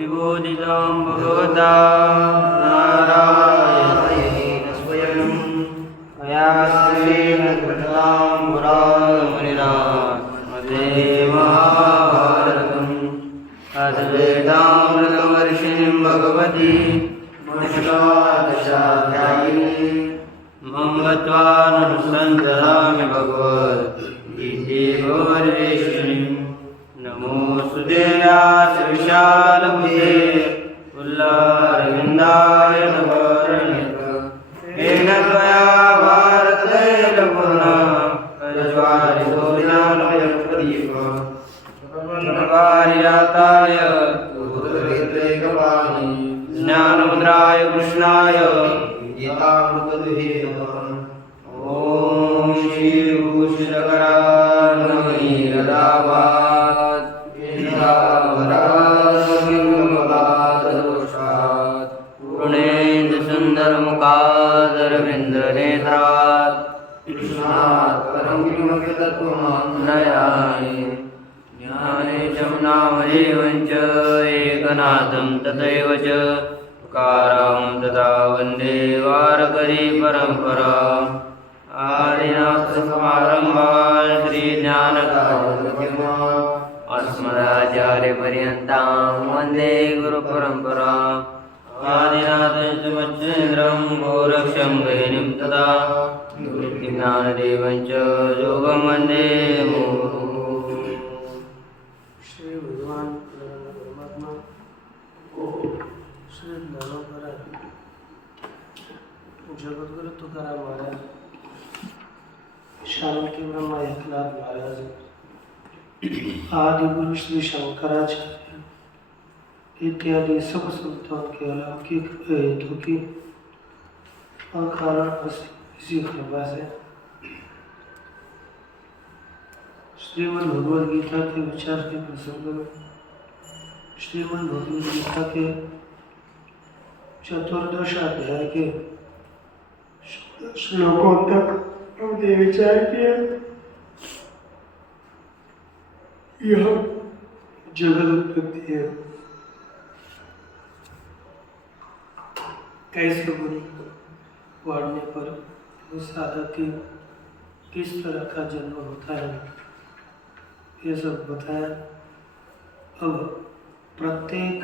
विबोधितं भगवता नारायणेन स्वयं व्यासेन कृतं पुराणमुनिना मध्ये महाभारतम् अद्वैतामृतवर्षिणीं भगवती अष्टादशाध्यायिनीं मङ्गत्वा अनुसन्दधामि भगवद्गीते गौरवेशिणीं नमोऽस्तुते विशालबुद्धे उल्लारविन्दाय येन त्वया भारततैलपूर्णा प्रज्वालितो ज्ञानमयप्रदीपकारियाताय ज्ञानमुद्राय कृष्णाय गीतामृतदुहे ॐ श्रीभूषणकरान्नमीरदाभात् पूर्णेन्दुसुन्दरमुखादरविन्द्रनेत्रात् कृष्णात् परं किमपि तत्त्वमन्त्रयामि ज्ञानेशं नामदेवं च एकनाथं तथैव च तुकारां तथा वन्दे वारकरी परम्पराम् आदिनाथसमारम्भान् श्रीज्ञानकामधेनुं अस्मदाचार्यपर्यन्तां वन्दे गुरुपरम्पराम् आदिनाथं च मच्छेन्द्रं गोरक्षं गहिनीं तदा ज्ञानदेवं च योगं वन्दे श्री भगवान परमात्मा श्री ज्ञानोबराय जगद्गुरु तुकाराम महाराज, शांति ब्रह्म एकनाथ महाराज, आदि गुरु श्री शंकराचार्य इत्यादि सब संतों के अलौकिक हेतु की अकारण इसी कृपा से श्रीमद् भगवद गीता के विचार के प्रसंग में श्रीमद् भगवद गीता के चतुर्दश अध्याय के श्लोकों तक हमने विचार किया। यह जगत उत्पत्ति है, कैसे गुरु पढ़ने पर उस साधक की किस तरह का जन्म होता है, ये सब बताया। अब प्रत्येक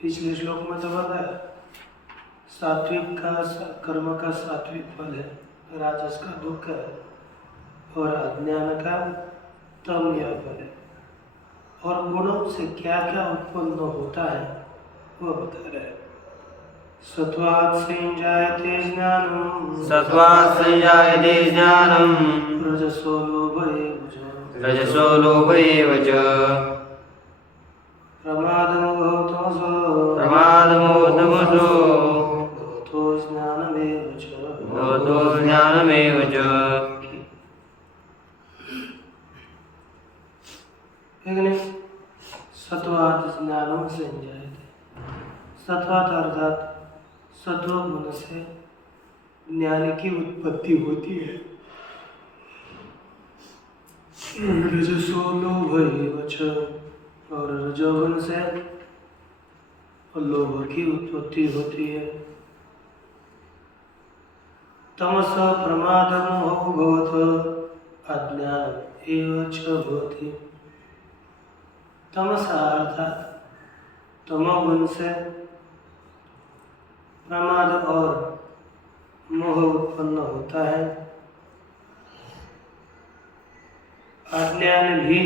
पिछले श्लोक में तो बताया सात्विक का कर्म का सात्विक फल है, राजस का दुख है और अज्ञान का तमय फल है, और गुणों से क्या क्या उत्पन्न होता है वो बता रहे हैं। सत्वात् संजायते ज्ञानम् रजसो लोभ एव च प्रमादमोहतमसो भवतो ज्ञानमेव च। सत्वात् ज्ञानम् संजायते, सत्वात् अर्थात सत्व गुण से ज्ञान की उत्पत्ति होती है। रजसो लोभ एव च, और रजोगुण से लोभ की उत्पत्ति होती है। तमस प्रमादमोहो भवतो अज्ञानम् एव च भवति। तमस अर्थात तमोगुण से प्रमाद और मोह उत्पन्न होता है। अज्ञान भी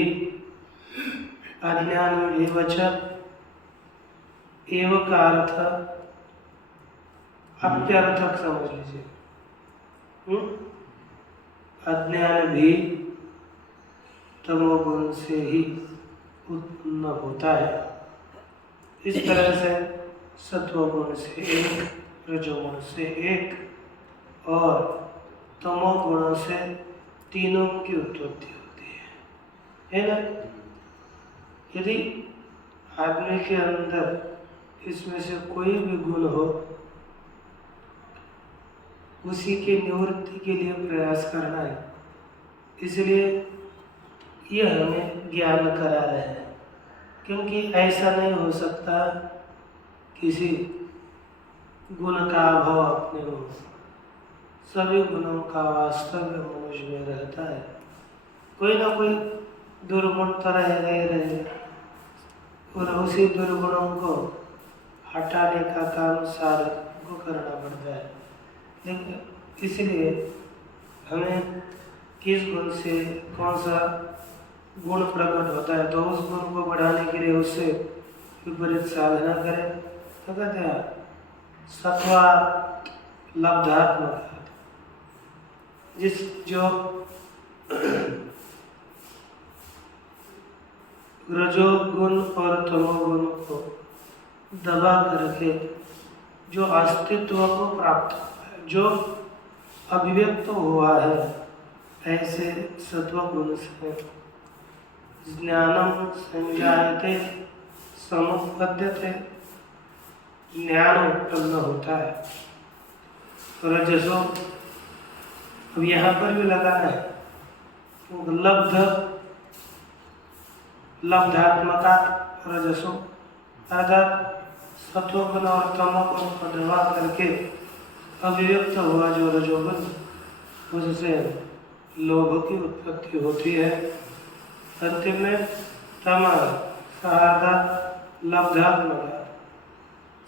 अज्ञान एवच एव का अर्थ अप्यर्थक समझ लीजिए। अज्ञान भी तमोगुण से ही उत्पन्न होता है। इस तरह से सत्वगुण से एक, रजोगुण से एक और तमोगुण से तीनों की उत्पत्ति होती है ना। यदि आदमी के अंदर इसमें से कोई भी गुण हो, उसी की निवृत्ति के लिए प्रयास करना है। इसलिए यह हमें ज्ञान करा रहे हैं। क्योंकि ऐसा नहीं हो सकता किसी गुण का अभाव अपने में। सभी गुणों का वास्तव में मनुष्य में रहता है। कोई ना कोई दुर्गुण तो रहेगा ही रहेगा, और उसी दुर्गुणों को हटाने का काम साधक को करना पड़ता है। लेकिन इसलिए हमें किस गुण से कौन सा गुण प्रकट होता है तो उस गुण को बढ़ाने के लिए उससे विपरीत साधना करें। तो कहते हैं सत्वा लब्धात्मक, जिस जो रजोगुण और तमोगुण को दबा करके जो अस्तित्व को प्राप्त हुआ है, जो अभिव्यक्त हुआ है, ऐसे सत्वगुण से ज्ञानम संजायते समुत्पद्यते, ज्ञान उत्पन्न होता है। रजसो अब यहाँ पर भी लगाना है, लब्धात्मका रजसो, अर्थात सत्वगुण और तमोगुण को दबा करके अभिव्यक्त हुआ जो रजोगुण, उससे लोभ की उत्पत्ति होती है। अंतिम में तम सहादा लब्धात्मक,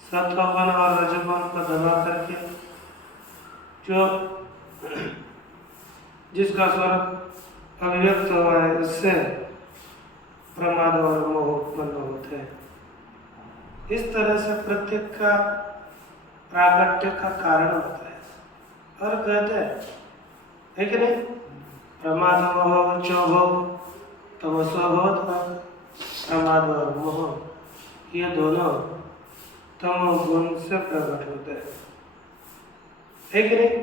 सत्वगुण और रजोगुण को दबा करके जो जिसका स्वरूप अभिव्यक्त हुआ है, उससे प्रमाद और मोह उत्पन्न होते हैं। इस तरह से प्रत्येक का प्राकट्य का कारण होता है। और कहते हैं है कि नहीं, प्रमाद मोह चोभो तमस्वभवत्, प्रमाद और मोह ये दोनों तमोगुण से प्रकट होते हैं, है कि नहीं।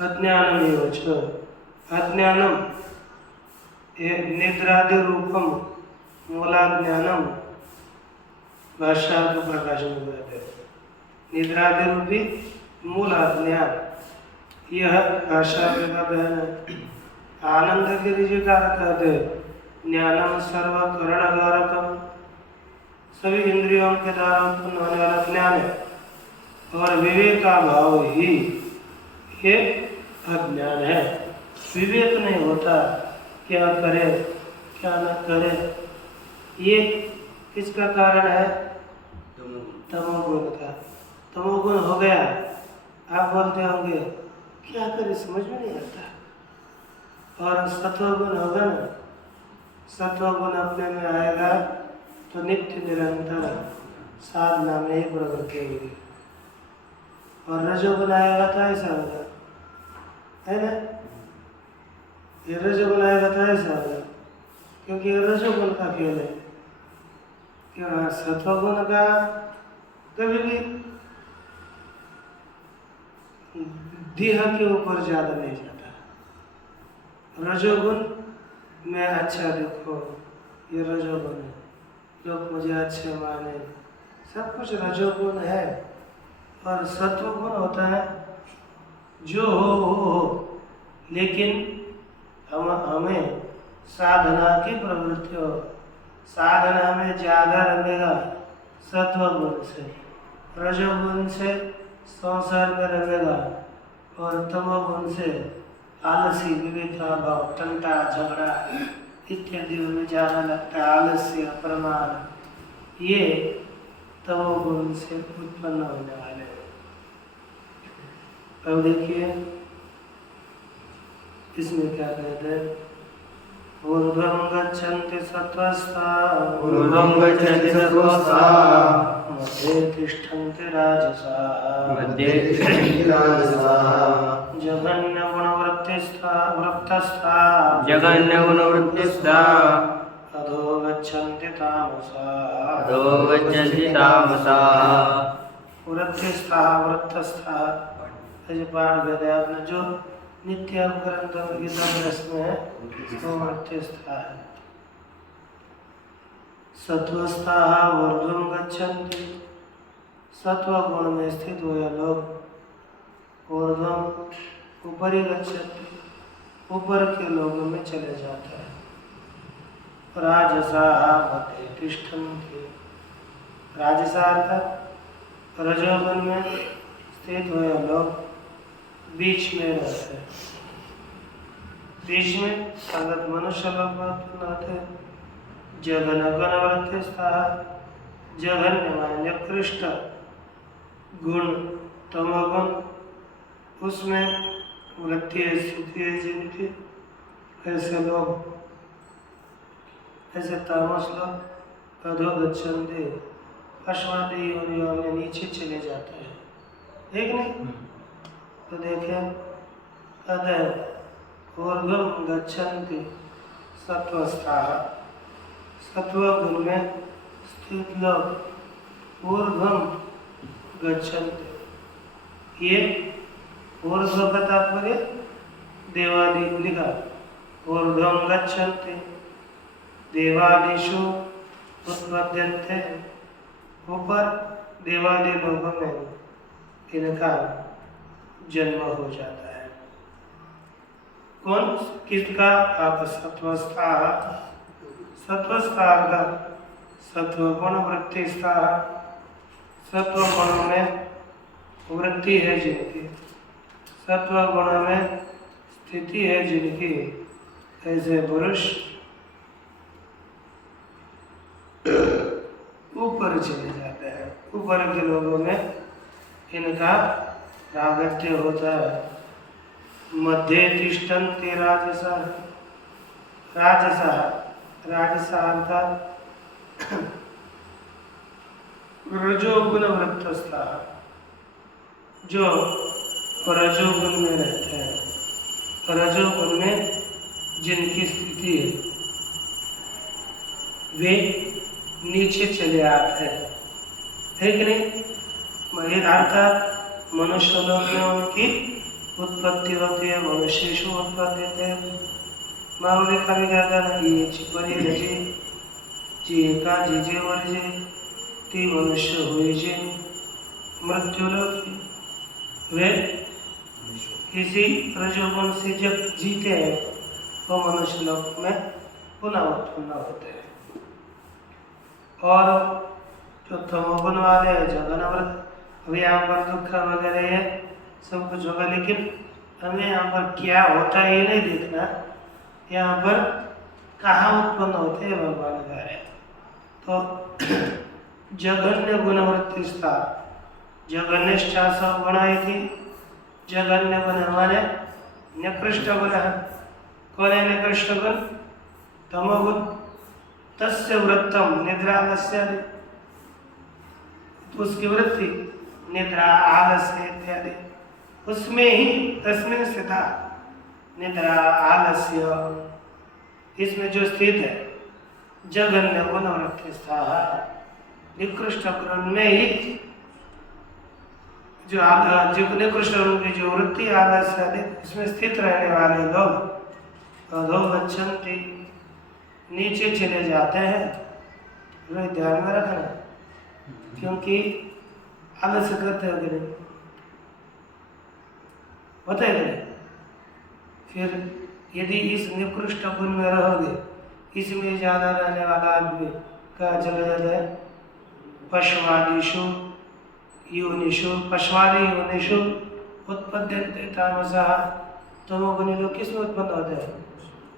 अज्ञानमेव च, अज्ञानम ये निद्रादि रूपम मूलाज्ञानम, भाष्यार्थ प्रकाशन में कहते हैं निद्रादि रूपी मूल अज्ञान, यह भाष्यार्थ का बहन है। आनंद गिरि जी का कहते हैं ज्ञानम सर्वकरण द्वारकम, सभी इंद्रियों के द्वारा उत्पन्न होने वाला ज्ञान है, और विवेक का भाव ही ये अज्ञान है। विवेक नहीं होता, क्या करे क्या न करे, ये किसका कारण है, तमोगुण का। तमोगुण हो गया, आप बोलते होंगे क्या करे समझ में नहीं आता। और सत्वगुण होगा ना, सत्वगुण अपने में आएगा तो नित्य निरंतर साधना में ही प्रवृत्ति होगी, और रजोगुण आएगा तो ऐसा होगा, है ना। ये रजोगुण आएगा तो ऐसा होगा, क्योंकि ये रजोगुण का खेल है। क्या सत्वगुण का कभी भी देह के ऊपर ज्यादा नहीं जाता। रजोगुण में अच्छा देखो, ये रजोगुण है, लोग मुझे अच्छे माने, सब कुछ रजोगुण है। और सत्वगुण होता है जो हो, लेकिन हमें साधना की प्रवृत्ति हो, साधना में ज्यादा रमेगा सत्वगुण से, रजोगुण से संसार में रमेगा, और तमोगुण से आलसी विविधता भाव टंटा झगड़ा इत्यादि में ज्यादा लगता है। आलस्य प्रमाद ये तमोगुण से उत्पन्न होने वाले हैं। अब देखिए इसमें क्या कहते हैं, ऊर्ध्वं गच्छन्ति सत्त्वस्था, ऊर्ध्वं गच्छन्ति सत्त्वस्था, मध्ये तिष्ठन्ति राजसाः, मध्ये तिष्ठन्ति राजसाः, जघन्यगुणवृत्तिस्था वृत्तस्था, जघन्यगुणवृत्तिस्था, अधो गच्छन्ति तामसाः, अधो गच्छन्ति तामसाः। वृत्तिस्था वृत्तस्था, ऐसे पाठ भेदे आपने जो नित्य ग्रंथ गीता में है वो वृत्तिस्था है। सत्वस्था ऊर्ध्वं गच्छन्ति, सत्व गुण में स्थित हुए लोग ऊर्ध्वं ऊपर ही गच्छन्ति, ऊपर के लोगों में चले जाते हैं। राजसा मते तिष्ठन्ति। राजसा अर्थात रजोगुण में स्थित हुए लोग बीच में रहते हैं। बीच में अगर मनुष्य लोग होते हैं जघन गुणवृत्ति जघन्य माने निकृष्ट गुण तमोगुण उसमें वृत्ति स्थिति है जिनकी ऐसे लोग ऐसे तामस लोग अधोगच्छन्ति पशुआदि योनियों में नीचे चले जाते हैं। ठीक नहीं? तो देखें अतः ऊर्ध्वं गच्छन्ति सत्वस्थाः। सत्व गुण में स्थित लोग ऊर्ध्वं गच्छन्ति। ये ऊर्ध्व का तात्पर्य देवादि लिखा ऊर्ध्वं गच्छन्ति देवादिषु उत्पद्यन्ते। ऊपर देवादि लोगों में इनका जन्म हो जाता है। कौन किसका? आप सत्वस्था सत्वस्था का सत्व गुण वृत्ति सत्व गुण में वृत्ति है जिनकी सत्व गुण में स्थिति है जिनकी ऐसे पुरुष ऊपर चले जाते हैं। ऊपर के लोगों में इनका प्रागट्य होता है। मध्य तिष्ठन्ति राजसा। राजसा राजसा अर्थात रजोगुण वृत्तस्था जो रजोगुण में रहते हैं। रजोगुण में जिनकी स्थिति है वे नीचे चले आते हैं। कि नहीं? अर्थात मनुष्य लोक में उनकी उत्पत्ति होती है। मनुष्येषु उत्पद्यते मामले का भी कहता है ये चिपरी रजे जी का जीजे वर्जे ती मनुष्य हुए जे मृत्यु लोक वे इसी रजोगुण से जब जीते हैं तो मनुष्य लोक में पुनः उत्पन्न होते हैं। और जो तमोगुण वाले हैं जगन्नाथ अभी यहाँ पर दुख वगैरह है सब कुछ होगा, लेकिन हमें यहाँ पर क्या होता है ये नहीं देखना। यहाँ पर कहाँ उत्पन्न होते हैं भगवान कह रहे। तो जघन्य गुणवृत्ति जघन्यश्चा सब गुणाई थी। जघन्य गुण हमारे निकृष्ट गुण है। कौन है निकृष्ट गुण? तमोगुण। तस्य वृत्तम निद्रा आलस्य, उसकी वृत्ति निद्रा आलस्य इत्यादि उसमें ही तस्मिन् स्थिता निद्रा आलस्य इसमें जो स्थित है जघन्य गुण वृत्ति निकृष्ट गुण में ही जो निकृष्ट गुण की जो वृत्ति आलस्य इसमें स्थित रहने वाले लोग अधोगच्छन्ति नीचे चले जाते हैं। ध्यान में रखना, क्योंकि आलस्य करते हो कि नहीं बताएगा। फिर यदि इस निकृष्ट गुण में रहोगे, इसमें ज़्यादा रहने वाला आदमी कहाँ चला जाता है? पशुवादिषु योनिषु। पशुवादि योनिषु उत्पद्यन्ते तामसः। तमोगुणी लोग किस में उत्पन्न होते हैं?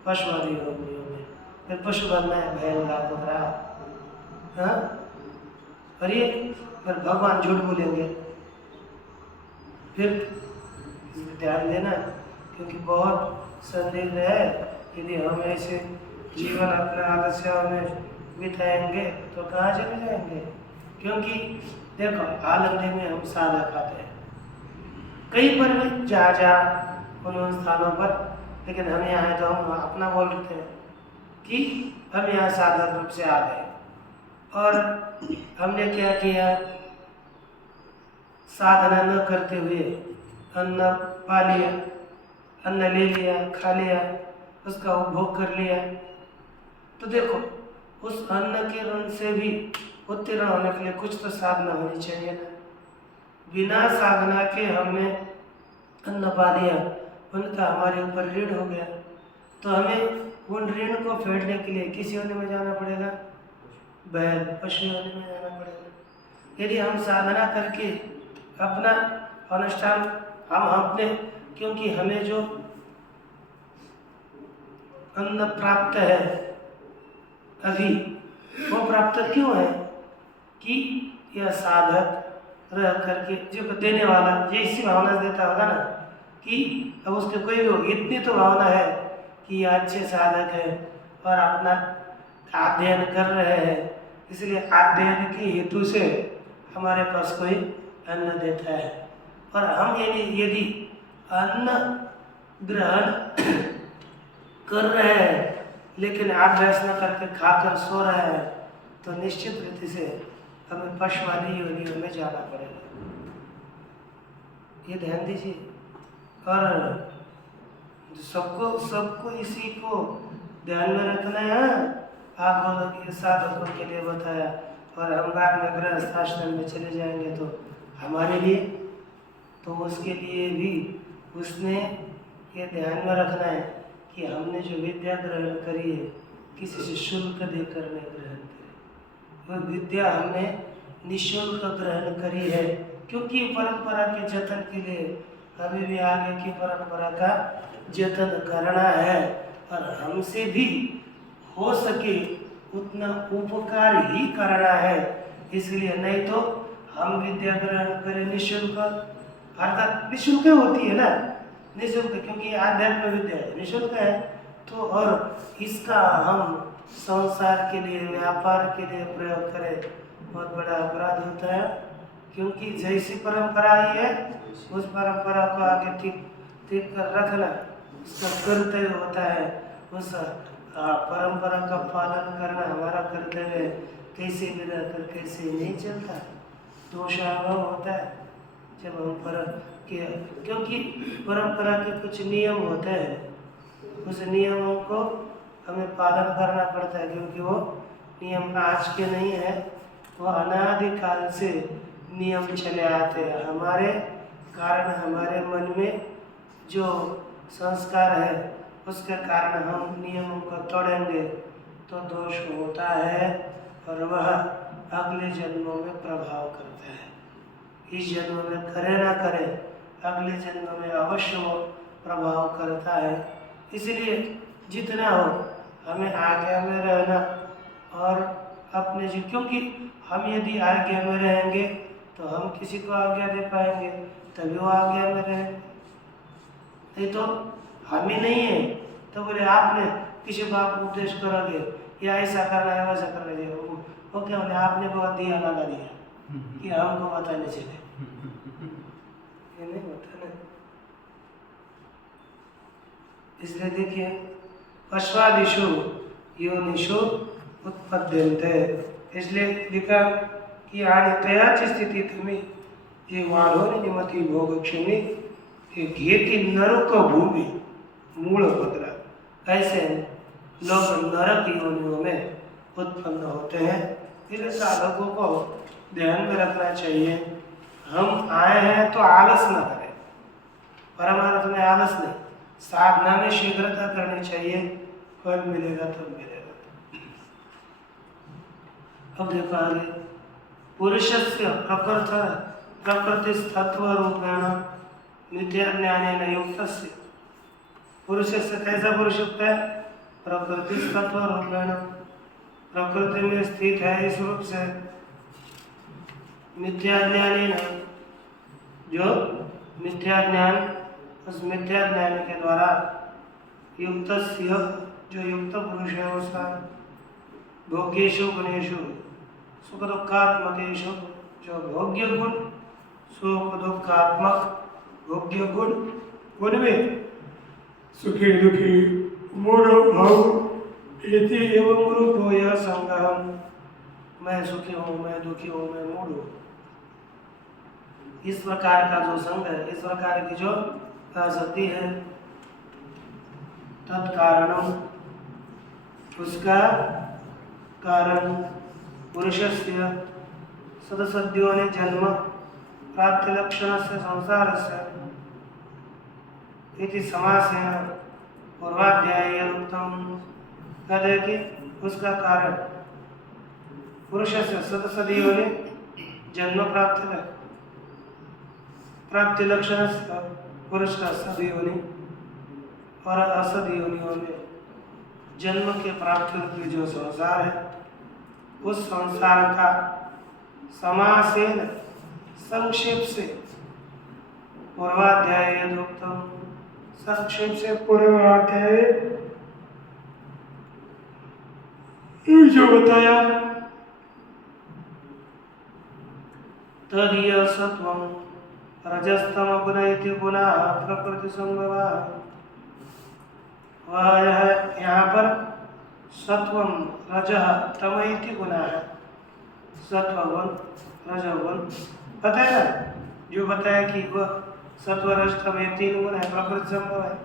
पशुवादि योनियों में। फिर पशु बनना है, बैल गाय कुतरा। हाँ, और ये फिर भगवान झूठ बोलेंगे। फिर ध्यान देना, क्योंकि बहुत संदिग्ध है। यदि हम ऐसे जीवन अपने आलस्यों में बिताएंगे तो कहाँ चले जाएंगे? क्योंकि देखो आलंदे में हम साधक आते हैं कहीं पर भी जा उन स्थानों पर, लेकिन हम यहाँ हैं तो हम अपना बोल रहे हैं कि हम यहाँ साधक रूप से आ गए। और हमने क्या किया? साधना न करते हुए अन्न पा लिया, अन्न ले लिया, खा लिया, उसका उपभोग कर लिया। तो देखो उस अन्न के ऋण से भी उत्तीर्ण होने के लिए कुछ तो साधना होनी चाहिए ना। बिना साधना के हमने अन्न पा लिया, उनका हमारे ऊपर ऋण हो गया। तो हमें उन ऋण को फेडने के लिए किस योनि में जाना पड़ेगा? बैल, पशु योनि में जाना पड़ेगा। यदि हम साधना करके अपना अनुष्ठान हम अपने, क्योंकि हमें जो अन्न प्राप्त है अभी, वो प्राप्त क्यों है? कि यह साधक रह करके जो देने वाला जैसी भावना से देता होगा ना, कि अब उसके कोई भी हो, इतनी तो भावना है कि ये अच्छे साधक है और अपना अध्ययन कर रहे हैं, इसलिए अध्ययन के हेतु से हमारे पास कोई अन्न देता है। और हम यदि अन्न ग्रहण कर रहे हैं लेकिन अभ्यास न करके खाकर सो रहे हैं, तो निश्चित रीति से हमें पशु आदि योनियों में जाना पड़ेगा। ये ध्यान दीजिए। और सबको इसी को ध्यान में रखना है। आप बोलोगे साधकों के लिए बताया और हम बाद में गृहस्थ आश्रम में चले जाएंगे तो हमारे लिए, तो उसके लिए भी उसने ये ध्यान में रखना है कि हमने जो विद्या ग्रहण करी है किसी से शुल्क देकर नहीं ग्रहण करी, वो विद्या हमने निःशुल्क ग्रहण करी है, क्योंकि परंपरा के जतन के लिए हमें भी आगे की परंपरा का जतन करना है और हमसे भी हो सके उतना उपकार ही करना है। इसलिए नहीं तो हम विद्या ग्रहण करें निःशुल्क, अर्थात निःशुल्क होती है ना, निःशुल्क, क्योंकि आध्यात्म विद्या निःशुल्क है, तो और इसका हम संसार के लिए व्यापार के लिए प्रयोग करें, बहुत बड़ा अपराध होता है। क्योंकि जैसी परंपरा आई है उस परंपरा को आगे ठीक कर रखना उसका कर्तव्य होता है। उस परंपरा का पालन करना हमारा कर्तव्य है। कैसे भी रहकर कैसे नहीं चलता, दोषाभाव होता है जब हम क्योंकि परंपरा के कुछ नियम होते हैं, उस नियमों को हमें पालन करना पड़ता है, क्योंकि वो नियम आज के नहीं है, वो अनादिकाल से नियम चले आते हैं। हमारे कारण हमारे मन में जो संस्कार है उसके कारण हम नियमों को तोड़ेंगे तो दोष होता है और वह अगले जन्मों में प्रभाव करता है। इस जन्म में करे ना करे, अगले जन्म में अवश्य वो प्रभाव करता है। इसलिए जितना हो हमें आज्ञा में रहना और अपने जो, क्योंकि हम यदि आज्ञा में रहेंगे तो हम किसी को आज्ञा दे पाएंगे, तभी वो आज्ञा में रहेंगे। नहीं तो हम ही नहीं है तो बोले आपने किसी को आप उपदेश करोगे या ऐसा करना है वैसा करना है, वो क्या बोले आपने बहुत दिया लगा दिया कि हमको बताने चले, ये नहीं होता ना। इसलिए देखिए अश्वादिषु योनिषु उत्पद्यन्ते, इसलिए लिखा कि आदितया स्थिति तुम्हें ये वालों निमति भोग क्षमी घेति नरक भूमि मूल भद्रा, ऐसे लोग नरक योनियों में उत्पन्न होते हैं। इसलिए साधकों को ध्यान में रखना चाहिए, हम आए हैं तो आलस न करें, परमार्थ में आलस नहीं, साधना में शीघ्रता करनी चाहिए, फल मिलेगा तो मिलेगा। अब देखो आगे, पुरुषस्य प्रकृतिस्तत्व रूपेण नित्य ज्ञानेन युक्तस्य, पुरुषस्य कैसा पुरुष युक्त है? प्रकृतिस्तत्व रूपेण, प्रकृति में स्थित है इस रूप से, मिथ्या ज्ञानेन, जो मिथ्या ज्ञान, उस मिथ्या ज्ञान के द्वारा युक्तस्य, जो युक्त पुरुष है उसका, भोग्येषु गुणेषु सुख दुखात्मकेषु, जो भोग्य गुण सुख दुखात्मक भोग्य गुण में सुखी दुखी मूढ़ भाव इति एवं रूपो यह संगम, मैं सुखी हूँ, मैं दुखी हूँ, मैं मूढ़ हूँ, इस प्रकार का जो संग है, इस प्रकार की जो आसक्ति है, तत्कारणम, उसका कारण पुरुषस्य सदसद्यो ने जन्म प्राप्ति लक्षण से संसार से इति समासेन पूर्वाध्याये उत्तम, कहते हैं कि उसका कारण पुरुष से सतसदी योनि जन्म प्राप्त है, प्राप्ति लक्षण से पुरुष का सद योनि और असद योनियों में जन्म के प्राप्ति रूपी जो संसार है, उस संसार का समासेन संक्षेप से पूर्वाध्याय यथोक्तम, संक्षेप से पूर्वाध्याय जो बताया, तदीय सत्वम रजस्तम गुण इति गुणा प्रकृति संभवा। वह यहाँ पर सत्वम रजः तम इति गुणा है, सत्वगुण रजोगुण बताया ना, जो बताया कि वह सत्व रज तम ये 3 गुण है, प्रकृति संभव है।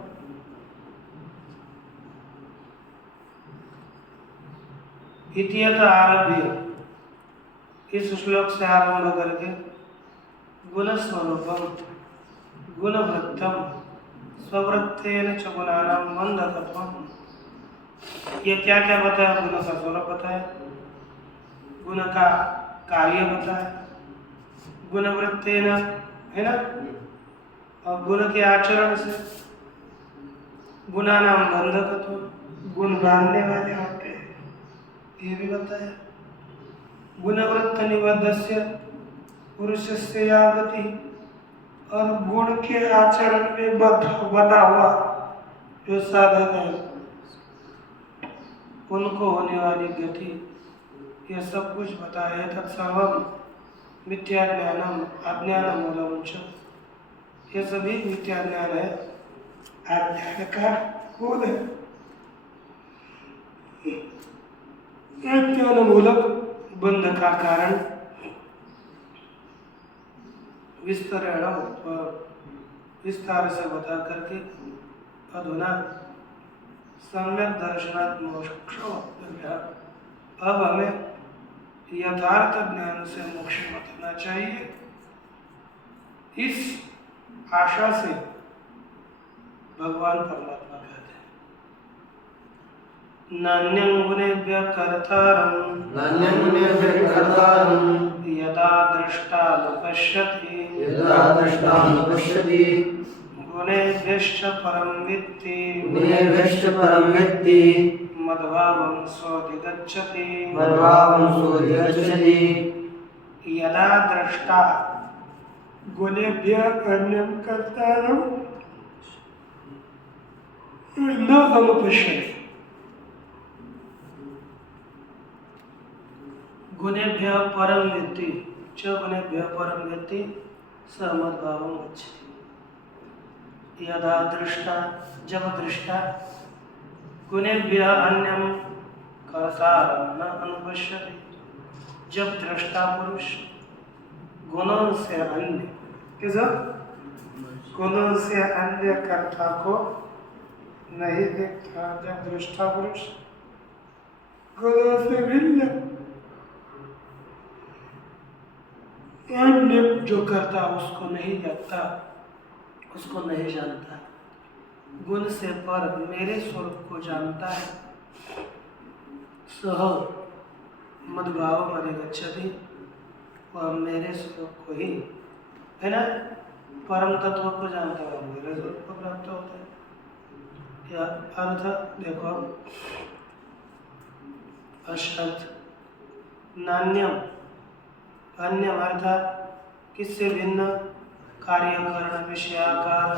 इतियत आरभ्य, इस श्लोक से आरंभ करके गुण स्वरूपम गुणवृत्तम स्ववृत्तेन च गुणानां बंधकत्वम, ये क्या क्या बताया? गुण का स्वरूप बताया, गुण का कार्य बताया, गुणवृत्तेन है ना, और गुण के आचरण से गुणानां बंधकत्वम, गुण बांधने वाले होते हैं, ये भी बताया। गुणवृत्त निबद्धस्य पुरुषस्य या गति, और गुण के आचरण में बना हुआ जो साधक है उनको होने वाली गति, यह सब कुछ बताया। तत्सर्वम मिथ्या ज्ञानम अज्ञान मूलम च, ये सभी मिथ्या ज्ञान है, अज्ञान का मूल है। अज्ञान मूलक बंध का कारण विस्तार से बता करके अधुना सम्यक दर्शनात् मोक्ष। अब हमें यथार्थ ज्ञान से मोक्ष बतना चाहिए, इस आशा से भगवान परमात्मा कहते हैं। नान्यं गुणेभ्यः कर्तारं यदा दृष्टा न पश्यति गुणेभ्यश्च परं वित्ति मद्भावं सोऽधिगच्छति। यदा दृष्टा गुणेभ्यः अन्यं कर्तारं न अनुपश्यति, गुणेभ्यः परं वित्ति च गुणेभ्यः परं वित्ति स मद्भावं गच्छति। यदा दृष्टा, जब दृष्टा गुणेभ्यः अन्यं कर्तारं न अनुपश्यति, जब दृष्टा पुरुष गुणों से अन्य, किस गुणों से अन्य कर्ता को नहीं देखता, जब दृष्टा पुरुष गुणों से भिन्न अन्य जो करता उसको नहीं देखता, उसको नहीं जानता, गुण से पर मेरे स्वरूप को जानता है, सह मद्भाव अधिगच्छति, वह मेरे स्वरूप को ही है ना, परम तत्व को जानता है, मेरे स्वरूप को प्राप्त होता है। या अर्थ देखो, अशत नान्यम, अन्य अर्थात किससे भिन्न, कार्यकरण विषयाकार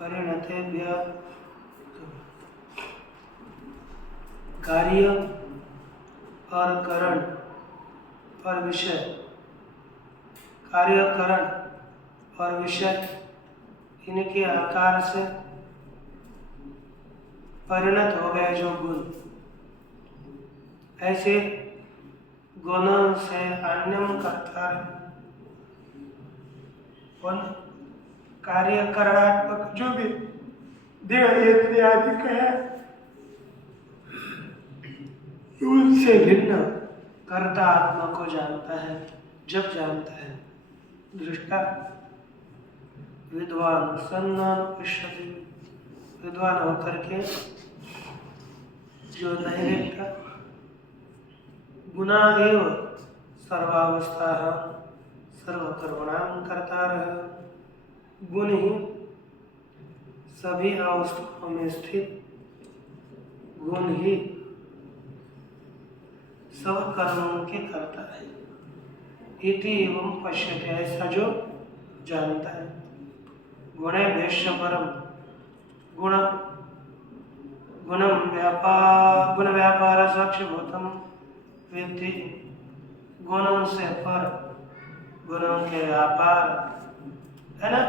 परिणतेभ्य, कार्य और करण और विषय, कार्यकरण और विषय इनके आकार से परिणत हो गए जो गुण, ऐसे गुणों से अन्यम कर्ता कार्य करणात्मक जो भी देह इंद्रिय आदि है उनसे भिन्न कर्ता आत्मा को जानता है। जब जानता है दृष्टा विद्वान सन्नानुपश्यति, विद्वान होकर के जो नहीं देखता। गुना एव सर्वावस्था सर्वकर्मणाम करता रह। गुण ही सभी अवस्थाओं में स्थित, गुण ही सब कर्मों के करता है। इति एवं पश्यते, ऐसा जो जानता है। गुणे भेष्य परम, गुण गुणम व्यापार, गुण व्यापार साक्षीभूतम वेत्ति। गुणों से पर, गुणों के व्यापार है ना,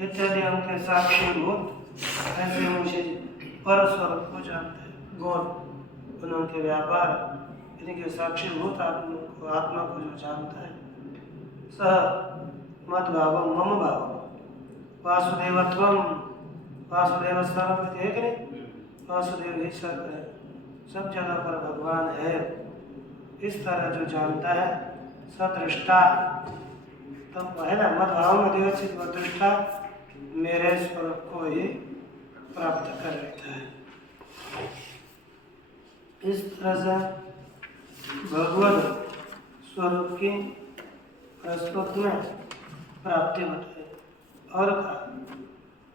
इत्यादि उनके साक्षीभूत, ऐसे मुझे पर स्वरूप को जानते हैं। गुण गुणों के व्यापार इनके साक्षीभूत आत्मा को जो जानता है। सह मद भाव मम भाव वासुदेवत्वम, वासुदेव सर्व है कि नहीं, वासुदेव ही सर्व है, सब जगह पर भगवान है। इस तरह जो जानता है सदृष्टा, तब है ना, मद भाव में देवचित व दृष्टा मेरे स्वरूप को ही प्राप्त कर लेता है। इस तरह से भगवत स्वरूप की प्रस्तुत में प्राप्ति बताई। और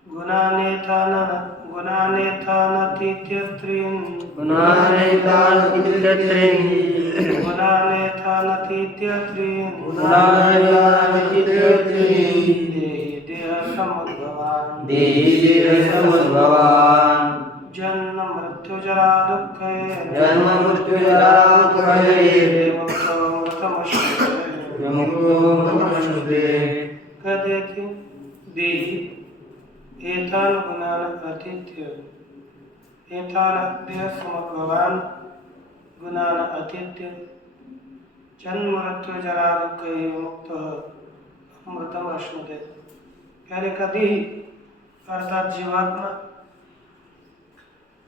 गुणानेतान तीत्यत्रीन्, गुणानेतान तीत्यत्रीन्, देहि देह समुद्भवान्, देहि देह समुद्भवान्, जन्म मृत्यु जरा दुःखे, जन्म मृत्यु जरा दुःखे, विमुक्तो मृतमश्नुते। कहते कि देहि एतान गुणान अतीत्य, एतान देह समुद्भवान् गुणान अतीत्य, जन्म मृत्यु जरा दुःखे विमुक्तः अमृतम् अश्नुते। कहने का देहि अर्थात जीवात्मा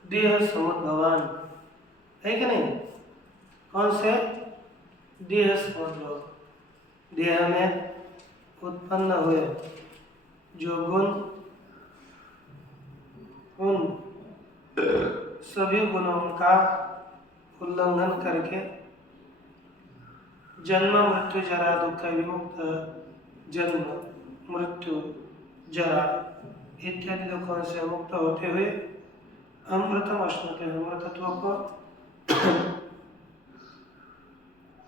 देह समुद्भवान है कि नहीं। कौन से देह समुद्भव, देह में उत्पन्न हुए जो गुण, उन सभी गुणों का उल्लंघन करके जन्म मृत्यु जरा दुख विमुक्त, जन्म मृत्यु जरा इत्यादि दुखों से मुक्त होते हुए अमृतम अश्नुते, अमृतत्व को,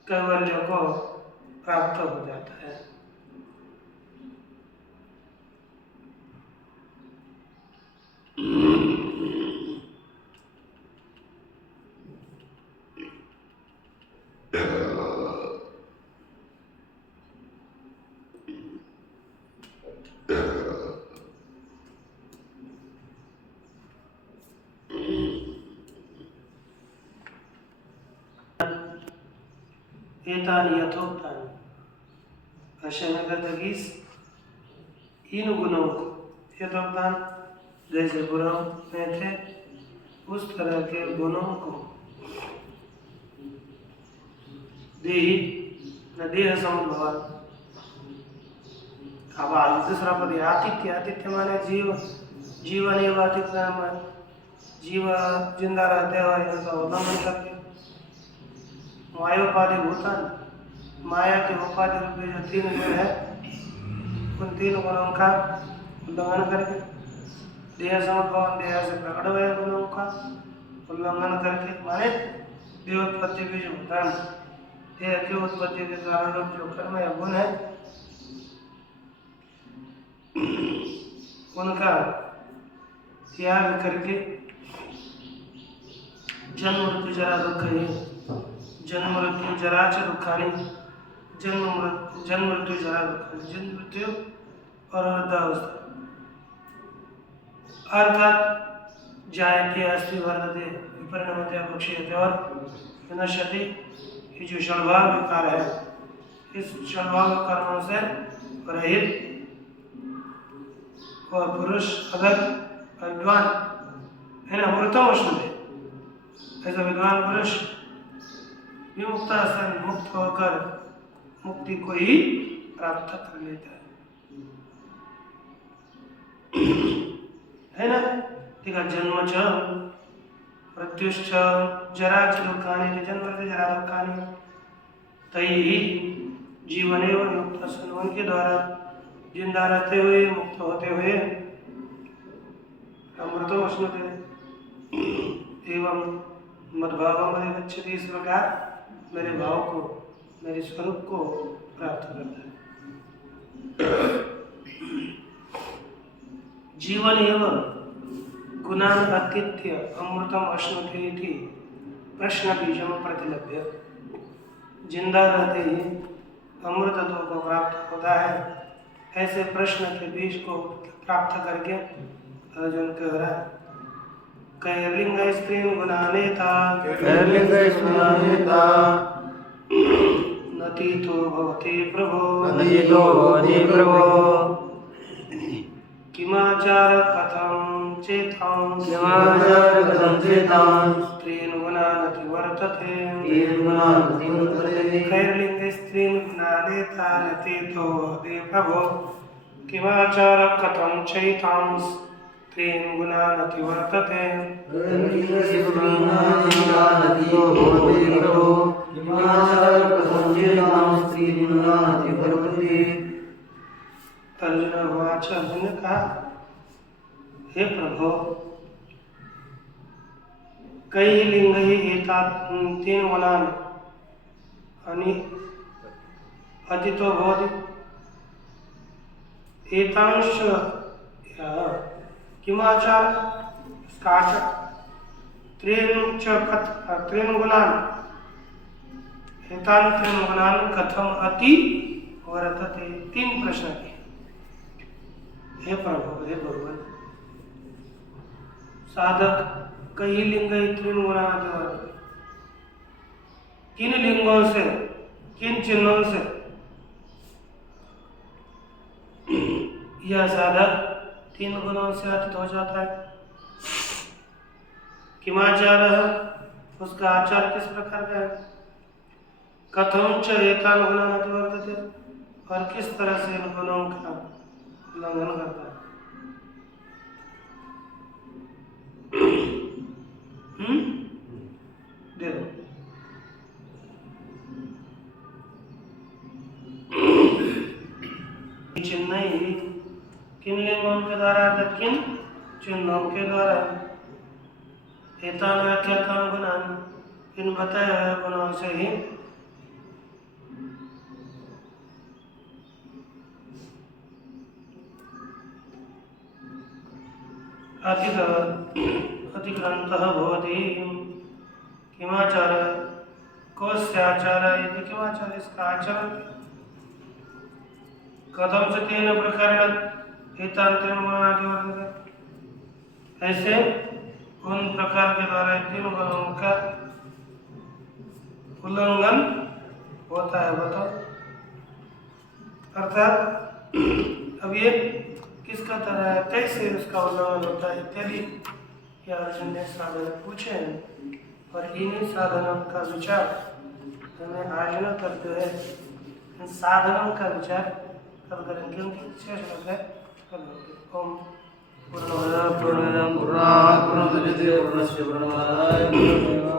कैवल्य को प्राप्त हो जाता है। एतानि यथोक्तानि, भाष्य में कहते कि इन गुणों को, यथोक्तान जैसे गुणों में थे उस तरह के गुणों को, देहि न देह समुद्भवान। अब दूसरा पद आतिथ्य, आतिथ्य माने जीव, जीवन एवं आतिथ्य, जीव जिंदा रहते हुए इनका उल्लंघन करके मायोपाधि भूतान, माया के उपाधि रूप में जो तीन गुण है उन तीन गुणों का उल्लंघन करके, देह समुद्भवान देह से प्रकट हुए गुणों का उल्लंघन करके, माने देहोत्पत्ति भी जो भूतान, देह की उत्पत्ति के कारण रूप जो कर्म या गुण है उनका त्याग करके जन्म मृत्यु जरा दुख ही, जन्म मृत्यु जरा च दुखानि, जन्म मृत्यु जरा दुखानि, जन्म मृत्यु और वृद्धावस्था, अर्थात जायते अस्ति वर्धते विपरिणमते अपक्षीयते और विनश्यति, ये जो षड्भाव विकार है, इस षड्भाव कर्मों से रहित और पुरुष अगर विद्वान है ना, अमृतम अश्नुते, ऐसा विद्वान पुरुष विमुक्ता सन मुक्त होकर मुक्ति को ही प्राप्त कर लेता है ना। ठीक है, जन्म च मृत्युश्च जरा च दुःखानि जन्म जरा दुःखानि तैहि जीवने व मुक्त सन, उनके द्वारा जिंदा रहते हुए मुक्त होते हुए अमृतो अश्नुते एवं मद्भावम अधिगच्छति, इस प्रकार मेरे भाव को, मेरे स्वरूप को प्राप्त करता है। जीवन एवं गुणान अतीत्य अमृतम अश्नुते इति प्रश्न बीजम प्रतिलभ्य, जिंदा रहते ही अमृतत्व को प्राप्त होता है, ऐसे प्रश्न के बीज को प्राप्त करके अर्जुन कह रहा है कैर्लिंग स्त्री गुणानेता नतीतो भवति प्रभो किमाचार कथं चेतां स्त्रीन् गुणानति वर्तते कैर्लिंग स्त्री गुणानेता नतीतो भवति प्रभो किमाचार कथं चैतां स्त्रीन् गुणानति वर्तते। अर्जुन उवाच, अर्जुन ने कहा हे प्रभो कई लिंग तीन गुणान आणि अतितो भवति एतांश किमाचार स्काच त्रीन गुणान एतान त्रीन गुणान कथम अति वर्तते। तीन प्रश्न के हे प्रभु, हे भगवान, साधक कई लिंग तीन गुणान वर्तते, किन लिंगों से, किन चिन्हों से यह साधक तीन गुणों से अतीत हो जाता है। किमाचार है, उसका आचार किस प्रकार का है, कथम च एतान गुणान अति वर्तते, और किस तरह से इन गुणों का उल्लंघन करता है। दे दो। चिन्ह ही किन लिंगों के द्वारा, अर्थात किन चिन्हों के द्वारा, एतान व्याख्यातान गुणान, इन बताए हुए गुणों से ही अतिक्रांतः भवति। किमाचार कस्याचार यदि किमाचार, इसका आचरण कथम से तीन प्रकार ऐसे उन प्रकार के द्वारा तीन गुणों का उल्लंघन होता है। बताओ, अर्थात अब ये किसका तरह है, कैसे उसका उल्लंघन होता है इत्यादि ये अर्जुन ने साधन पूछे हैं, और इन्हीं साधनों का विचार हमें आज न करते हुए इन साधनों का विचार कल करेंगे, क्योंकि शेष होता है कल होंगे। ओम पूर्णमदः पूर्णमिदं पूर्णात् पूर्णमुदच्यते पूर्णस्य पूर्णमादाय पूर्णमेवावशिष्यते।